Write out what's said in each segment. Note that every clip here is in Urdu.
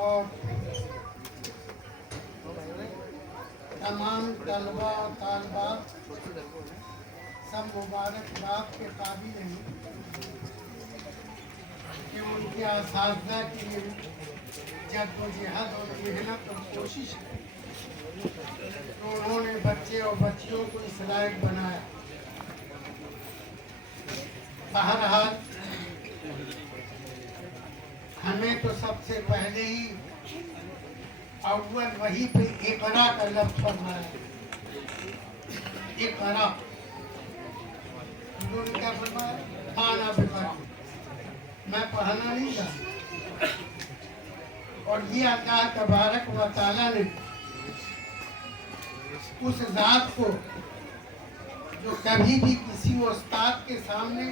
اور تمام طلباء اور طالبات سب مبارکباد کے قابل ہیں کہ ان کے اساتذہ کی جد و جہد اور محنت اور کوشش ہے تو انہوں نے بچے اور بچیوں کو اس لائق بنایا۔ بہرحال ہمیں تو سب سے پہلے ہی اول وہی پہ اقرا کا لفظ پڑھنا ہے۔ اقرا حضور نے کیا فرمایا؟ مانا بقرأ، میں پڑھنا نہیں چاہتا۔ اور یہ اللہ تبارک و تعالیٰ نے اس ذات کو جو کبھی بھی کسی استاد کے سامنے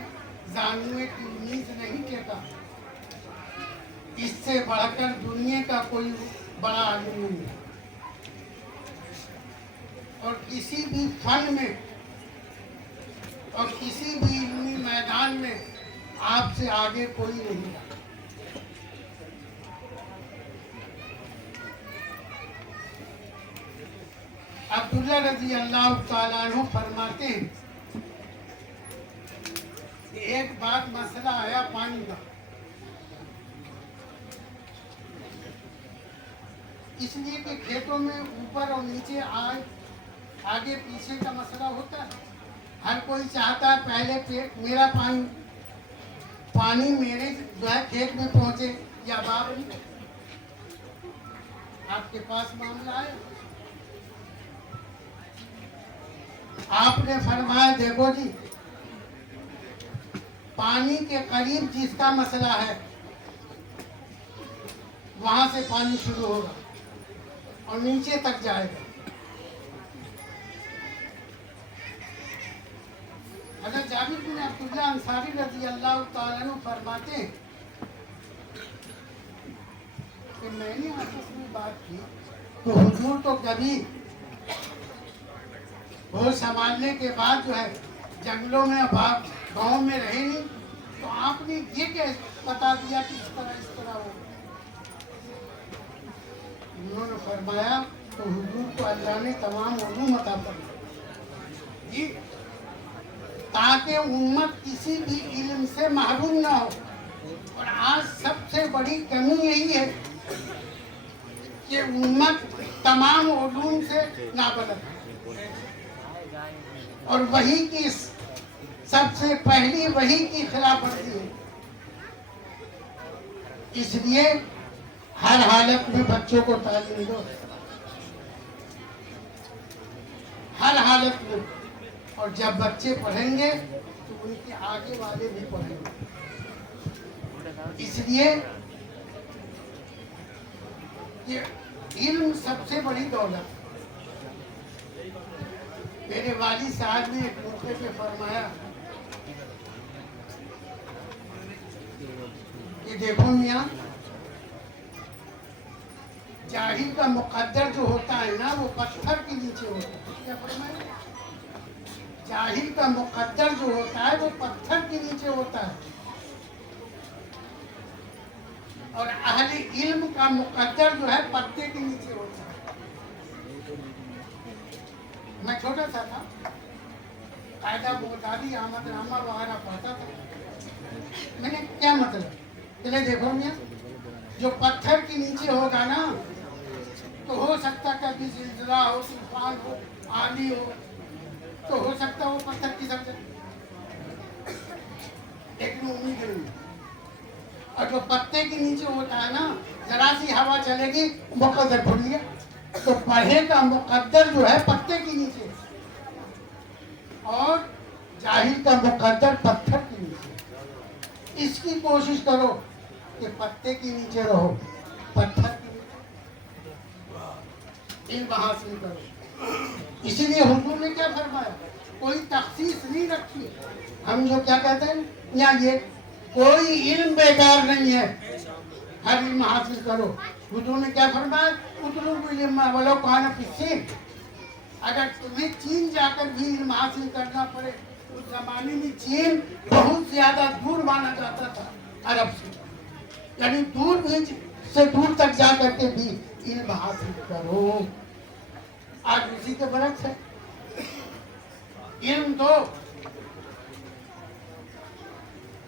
زانوے کی نیز نہیں ٹیکا، اس سے بڑھ کر دنیا کا کوئی بڑا عالم نہیں ہے، اور کسی بھی فن میں اور کسی بھی علمی میدان میں آپ سے آگے کوئی نہیں ہے۔ عبداللہ رضی اللہ تعالیٰ عنہ فرماتے ہیں کہ ایک بار مسئلہ آیا پانی کا، اس لیے کہ کھیتوں میں اوپر اور نیچے آگے پیچھے کا مسئلہ ہوتا ہے۔ ہر کوئی چاہتا ہے پہلے میرا پانی میرے جو ہے کھیت میں پہنچے یا باغ میں۔ آپ کے پاس معاملہ ہے، آپ نے فرمایا دیکھو جی، پانی کے قریب جس کا مسئلہ ہے وہاں سے پانی شروع ہوگا اور نیچے تک جائے گا۔ حضرت جابر بن عبداللہ انصاری رضی اللہ تعالیٰ عنہ فرماتے ہیں کہ میں نے آپس میں بات کی تو حضور تو کبھی ہوش سنبھالنے کے بعد جو ہے جنگلوں میں گاؤں میں رہے نہیں، تو آپ نے یہ کہ بتا دیا کہ اس طرح ہو۔ انہوں نے فرمایا تو حضور کو اللہ نے تمام علوم عطا فرمائے جی، تاکہ امت کسی بھی علم سے محروم نہ ہو۔ اور آج سب سے بڑی کمی یہی ہے کہ امت تمام علوم سے نابلد ہے، اور وحی کی سب سے پہلی وحی کی خلاف ورزی ہے۔ اس لیے ہر حالت میں بچوں کو تعلیم دو، ہر حالت میں، اور جب بچے پڑھیں گے تو ان کے آگے والے بھی پڑھیں گے۔ اس لیے کہ علم سب سے بڑی دولت۔ میرے والد صاحب نے ایک موقع پہ فرمایا کہ دیکھو میاں، جاہل کا مقدر جو ہوتا ہے نا وہ پتھر کے نیچے ہوتا ہے۔ کیا فرمایا؟ جاہل کا مقدر جو ہوتا ہے وہ پتھر کے نیچے ہوتا ہے، اور اہل علم کا مقدر جو ہے پتے کے نیچے ہوتا ہے۔ میں چھوٹا سا تھا، قاعدہ بغدادی احمد نامہ وغیرہ پڑھتا تھا۔ میں نے کیا مطلب، چلے دیکھو میاں، جو پتھر کے نیچے ہوگا نا تو ہو سکتا ہے کبھی زلزلہ ہو، طوفان ہو، آندھی ہو، تو ہو سکتا ہے وہ پتھر کھسک جائے، لیکن امید نہیں۔ اور جو پتے کے نیچے ہوتا ہے نا، ذرا سی ہوا چلے گی مقدر پھٹ گیا۔ تو پڑھے کا مقدر جو ہے پتے کے نیچے، اور جاہل کا مقدر پتھر کے نیچے۔ اس کی کوشش کرو کہ پتے کے نیچے رہو، پتھر کے نیچے علم حاصل کرو۔ اسی لیے حضور نے کیا فرمایا، کوئی تخصیص نہیں رکھی۔ ہم جو کیا کہتے ہیں یا یہ کوئی علم بیکار نہیں ہے، ہر علم حاصل کرو۔ حضور نے کیا فرمایا، اطلبوا العلم ولو کان فی الصین۔ اگر تمہیں چین جا کر بھی علم حاصل کرنا پڑے، اس زمانے میں چین بہت زیادہ دور مانا جاتا تھا عرب سے، یعنی دور بھی سے دور تک جا کر کے بھی علم حاصل کرو. آج اسی کے برعکس ہے. علم دو.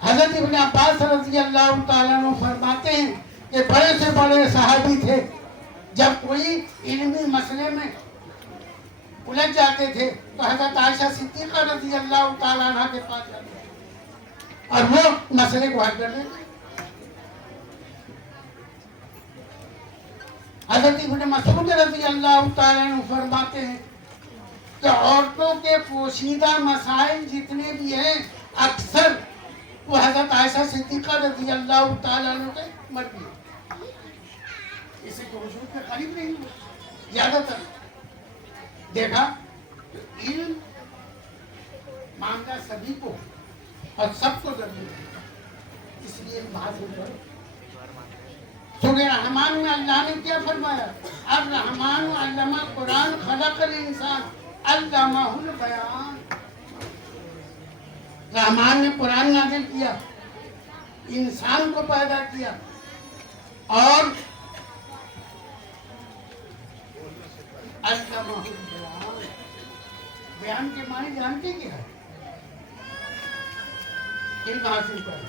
حضرت ابن عباس رضی اللہ تعالیٰ عنہ فرماتے ہیں کہ بڑے سے بڑے صحابی تھے، جب کوئی علمی مسئلے میں الجھ جاتے تھے تو حضرت عائشہ صدیقہ رضی اللہ تعالیٰ عنہ کے پاس جاتے تھے اور وہ مسئلے کو حل کر دیتے. حضرت ابن مسعود رضی اللہ تعالیٰ عنہ فرماتے ہیں کہ عورتوں کے پوشیدہ مسائل جتنے بھی ہیں اکثر وہ حضرت عائشہ صدیقہ رضی اللہ تعالیٰ عنہ کے مرضی ہے. اسے تو حضور کے قریب نہیں ہوئے زیادہ تر. دیکھا علم مانگا سبھی کو اور سب کو ضروری ہے، اس لیے حاصل کرو. سورہ رحمان میں اللہ نے کیا فرمایا؟ الرحمن علم قرآن خلق الانسان علمہ البیان. رحمان نے قرآن نازل کیا، انسان کو پیدا کیا اور علمہ البیان. بیان کے معنی جانتے کیا ہے؟ علم حاصل کریں.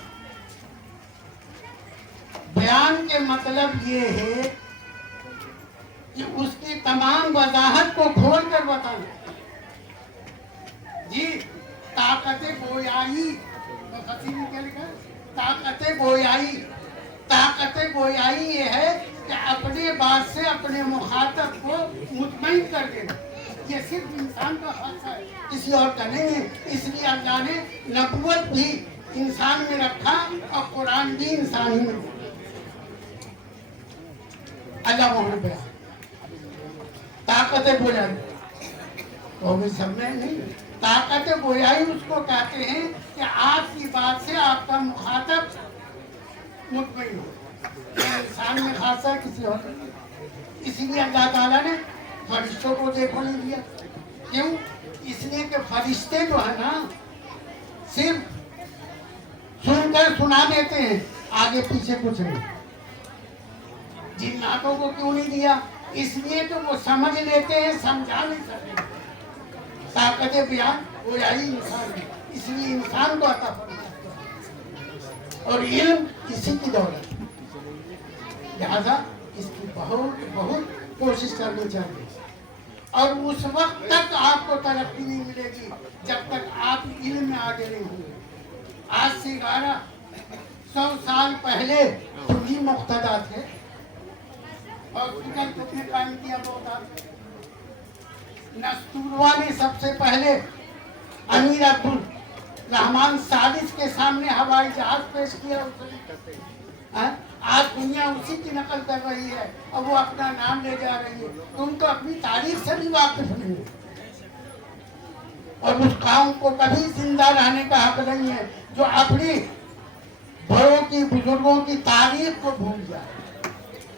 بیان کے مطلب یہ ہے کہ اس کی تمام وضاحت کو کھول کر بتانا. جی طاقت گویائی، فصیح میں کیا لکھا ہے؟ طاقت گویائی. طاقت گویائی یہ ہے کہ اپنے بات سے اپنے مخاطب کو مطمئن کر دینا. یہ صرف انسان کا خاصہ ہے، کسی اور کا نہیں ہے. اس لیے اللہ نے نبوت بھی انسان میں رکھا اور قرآن بھی انسان ہی میں رکھا. اللہ محمد بیان طاقت گویائی تو بھی سب میں نہیں. طاقت گویائی اس کو کہتے ہیں کہ آپ کی بات سے آپ کا مخاطب مطمئن ہو. یہ انسان میں خاصہ ہے، کسی اور نہیں. اسی لیے اللہ تعالیٰ نے فرشتوں کو دیکھو نہیں دیا. کیوں؟ اس لیے کہ فرشتے جو ہے نا صرف سن کر سنا دیتے ہیں، آگے پیچھے کچھ نہیں. جناتوں کو کیوں نہیں دیا؟ اس لیے کہ وہ سمجھ لیتے ہیں، سمجھا نہیں سکتے. طاقت بیان گویائی انسان ہے، اس لیے انسان کو عطا فرمایا. اور علم اسی کی دولت، لہذا اس کی بہت بہت کوشش کرنی چاہیے. اور اس وقت تک آپ کو ترقی نہیں ملے گی جب تک آپ علم میں آگے نہیں ہوں گے. آج سے 1100 سال پہلے تمہیں مقتدا تھے. ہاسپٹل کس نے قائم کیا؟ بہت. نستوروا نے سب سے پہلے امیر عبد الرحمن ثالث کے سامنے ہوائی جہاز پیش کیا. آج دنیا اسی کی نقل کر رہی ہے اور وہ اپنا نام لے جا رہی ہے. تم تو اپنی تاریخ سے بھی واقف نہیں ہو اور اس قوم کو کبھی زندہ رہنے کا حق نہیں ہے جو اپنی بڑوں کی بزرگوں کی تاریخ کو بھول جائے.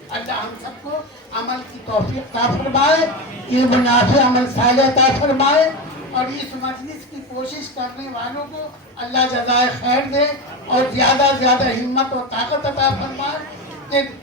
اللہ ہم سب کو عمل کی توفیق عطا فرمائے، علم نافع عمل صالح عطا فرمائے. اور اس مجلس کی کوشش کرنے والوں کو اللہ جزائے خیر دے اور زیادہ زیادہ ہمت اور طاقت عطا فرمائے کہ